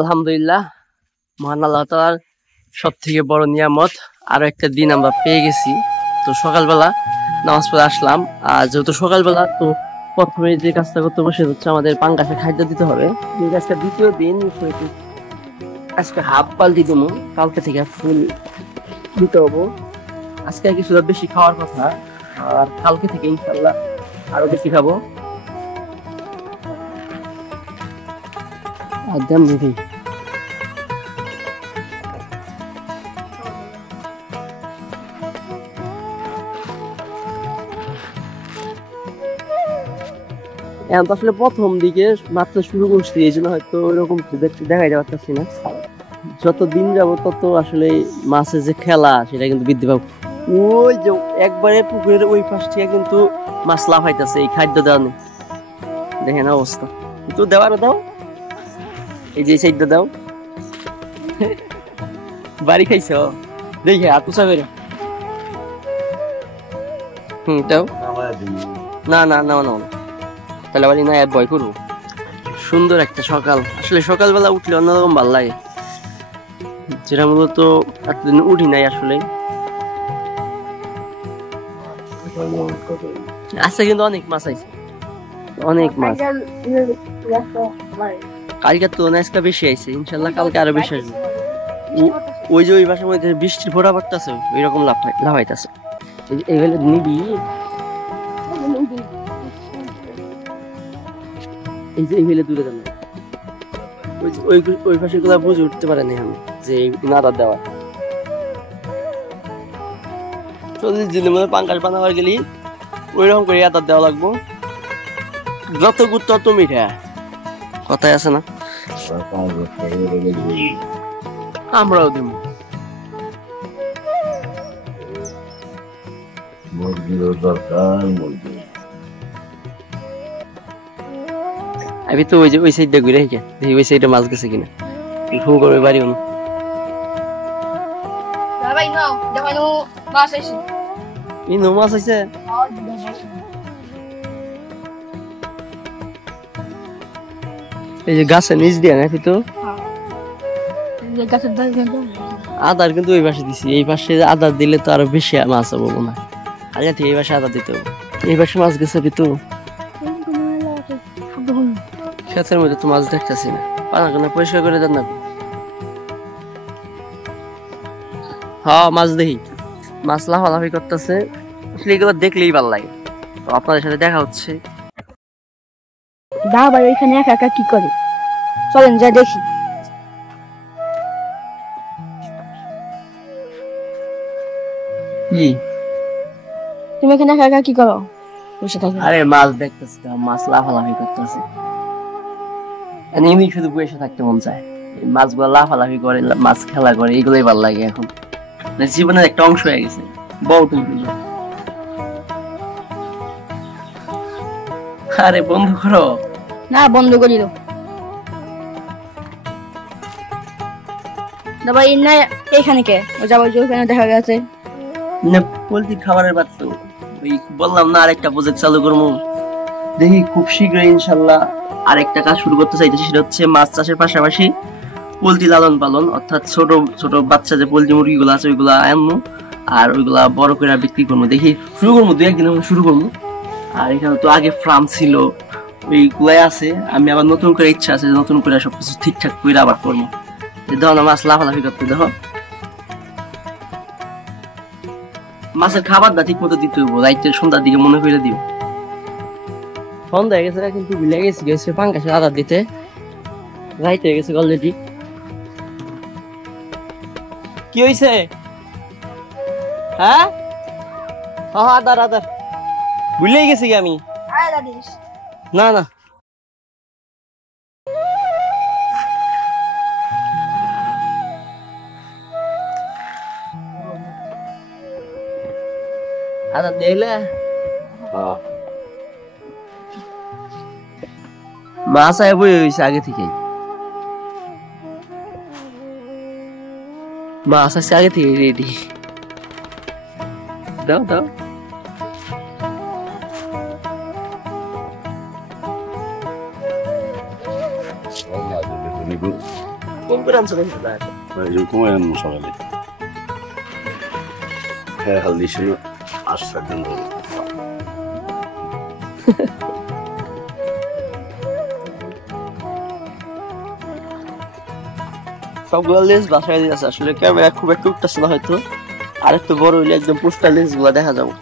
আলহামদুলিল্লাহ, মহান আল্লাহ তাআলার সব থেকে বড় নিয়ামত আরো একটা দিন আমরা পেয়ে গেছি। তো সকালবেলা নামাজ পড়ে আসলাম। আর যেহেতু সকালবেলা, তো প্রথমে যে কাজটা করতে বসে হচ্ছে আমাদের পাঙ্গাসে খাদ্য দিতে হবে। আজকে দ্বিতীয় দিন, আজকে হাফ পাল্টি দেবো, কালকে থেকে ফুল দিতে হবো। আজকে কিছুটা বেশি খাওয়ার কথা, আর কালকে থেকে ইনশাল্লাহ আরো বেশি খাবো। একদম নিধি এখন তো আসলে প্রথম দিকে মাত্র শুরু করছি, এই জন্য হয়তো ওইরকম দেখাই যাওয়া পারছি না। যত দিন যাবো তত আসলে মাছের যে খেলা সেটা কিন্তু বৃদ্ধি পাবো। ওই যে একবারে পুকুরের ওই পাশ থেকে কিন্তু মাছ লাফাইতেছে, এই খাদ্য দেওয়া নেই, দেখেন অবস্থা। তো দেওয়ারও দাও, এই যে সাইডটা দাও। বাড়ি খাইছ দেখে হাত উঁচা করে। দাও। না না না না, তাহলে বাড়ি না ভয় করবো। সুন্দর একটা সকাল, আসলে সকালবেলা উঠলে অন্যরকম ভালো লাগে, যেটা মূলত এতদিন উঠি নাই আসলে। আজকে কিন্তু অনেক মাছ আইছে, অনেক মাছ। কালকের তুলনায় আজকে বেশি আইছে, ইনশাল্লাহ কালকে আরো বেশি আসবে। ওই যে ওই পাশের মধ্যে বৃষ্টির ফোঁটা পড়তেছে, ওই রকম লাফাইতেছে। এইগুলো নিবি, এই যে এইগুলো দূরে যাবে, ওই পাশে গুলা বুঝে উঠতে পারে না আমি যে নাড়া দেওয়া। 40 দিনের মধ্যে পাঙ্গাস বানাবার গেলি ওই রকম করে আদার দেওয়া লাগবো। যত গুড় তত মিঠা, কথাই আছে না? আমরাও দিব। আমি তো ওই যে ওই সাইডটা ঘুরে দেখি ওই সাইডে মাছ গেছে কিনা, ফোন করবে বাড়ি অনু। মাছ আইছে, এই যে গাছের নিচ দিয়ে নাকি তো আদার কিন্তু ওই পাশে দিছি, এই পাশে আদার দিলে তো আরো বেশি মাছ হবো মনে হয়। আগে থেকে এই পাশে আদার দিতে হবে, এই পাশে মাছ গেছে কিন্তু ক্ষেতের মধ্যে তো মাছ দেখতেছি না, পানা পরিষ্কার করে দেন না। হ্যাঁ মাছ দেখি, মাছ লাফালাফি করতেছে, আসলে এগুলো দেখলেই ভালো লাগে। তো আপনাদের সাথে দেখা হচ্ছে। দা ভাই ওইখানে একা একা কি করে, চলেন যা দেখি। তুমি এখানে একা একা কি করো? আরে মাছ দেখতেছি, মাছ লাফালাফি করতেছে, এমনি শুধু বসে থাকতে মন চায়। মাছগুলো লাফালাফি করে, মাছ খেলা করে, এগুলোই ভালো লাগে। এখন জীবনের একটা অংশ হয়ে গেছে, বউটু। আরে বন্ধ করো না, বন্ধ করি দাও। ভাই না এখানে কে ও যাবো, ওখানে দেখা গেছে পোল্ট্রি খাবারের বাচ্চা। ওই বললাম না আরেকটা প্রজেক্ট চালু করবো, দেখি খুব শীঘ্রই ইনশাল্লাহ আরেকটা কাজ শুরু করতে চাইতেছি। সেটা হচ্ছে মাছ চাষের পাশাপাশি পোল্ট্রি লালন পালন, অর্থাৎ ছোট ছোট বাচ্চা যে পোল্ট্রি মুরগিগুলো আছে ওইগুলা আনবো, আর ওইগুলা বড় করে বিক্রি করবো। দেখি শুরু করবো, 2-1 দিন শুরু করবো। আর এখানে তো আগে ফার্ম ছিল, ওইগুলাই আছে। আমি আবার নতুন করে ইচ্ছা আছে নতুন করে সবকিছু ঠিকঠাক করে আবার করবো। দেখো না মাছ লাফালাফি করতে, দেখো মাছের খাবারটা ঠিক মতো দিতে হইব, রাইতের সন্ধ্যার দিকে মনে করে দিও। সন্ধ্যা হয়ে গেছে কিন্তু ভুলে গেছি পাঙ্গাসের আদার দিতে, রাইতে হয়ে গেছে অলরেডি। কি হয়েছে? হ্যাঁ আদার আদার ভুলেই গেছি আমি। না না আদার দেখলে মাছ আয় বই হয়েছে আগে থেকে, মাছ আছে আগে থেকে রেডি। দাও দাও, কোন করে আনছো দেখি না এরকম আনবো সকালে হ্যাঁ হালদি ছিল 8-7 দিন ধরে সবগুলো লেন্স বাসায় দিয়ে আছে আসলে ক্যামেরা খুব একটা উঠতেছে না হয়তো আর একটু বড় হইলে একদম পোস্টার লেন্স গুলা দেখা যাবো